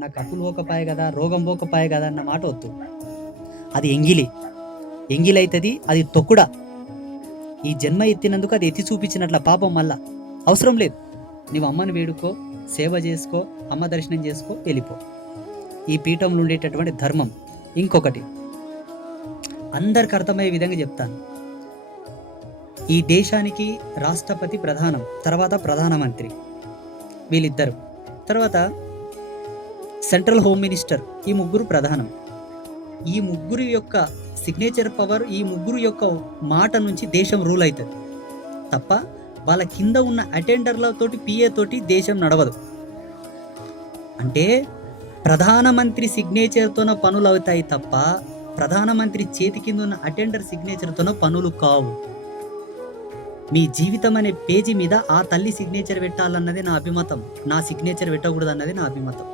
నాకు అప్పులు పోకపాయే కదా, రోగం పోకపాయే కదా అన్న మాట వద్దు. అది ఎంగిలి అవుతుంది, అది తొక్కుడా. ఈ జన్మ ఎత్తినందుకు అది ఎత్తి చూపించినట్ల పాపం. మళ్ళా అవసరం లేదు. నీవు అమ్మని వేడుకో, సేవ చేసుకో, అమ్మ దర్శనం చేసుకో, వెళ్ళిపో. ఈ పీఠంలో ఉండేటటువంటి ధర్మం. ఇంకొకటి అందరికి అర్థమయ్యే విధంగా చెప్తాను. ఈ దేశానికి రాష్ట్రపతి ప్రధానం, తర్వాత ప్రధానమంత్రి, వీళ్ళిద్దరు, తర్వాత సెంట్రల్ హోమ్ మినిస్టర్, ఈ ముగ్గురు ప్రధానం. ఈ ముగ్గురు యొక్క సిగ్నేచర్ పవర్, ఈ ముగ్గురు యొక్క మాట నుంచి దేశం రూల్ అవుతుంది తప్ప వాళ్ళ కింద ఉన్న అటెండర్లతోటి, పిఏ తోటి దేశం నడవదు. అంటే ప్రధానమంత్రి సిగ్నేచర్తోన పనులు అవుతాయి తప్ప ప్రధానమంత్రి చేతి కింద ఉన్న అటెండర్ సిగ్నేచర్తోన పనులు కావు. మీ జీవితం అనే పేజీ మీద ఆ తల్లి సిగ్నేచర్ పెట్టాలన్నది నా అభిమతం, నా సిగ్నేచర్ పెట్టకూడదు అన్నది నా అభిమతం.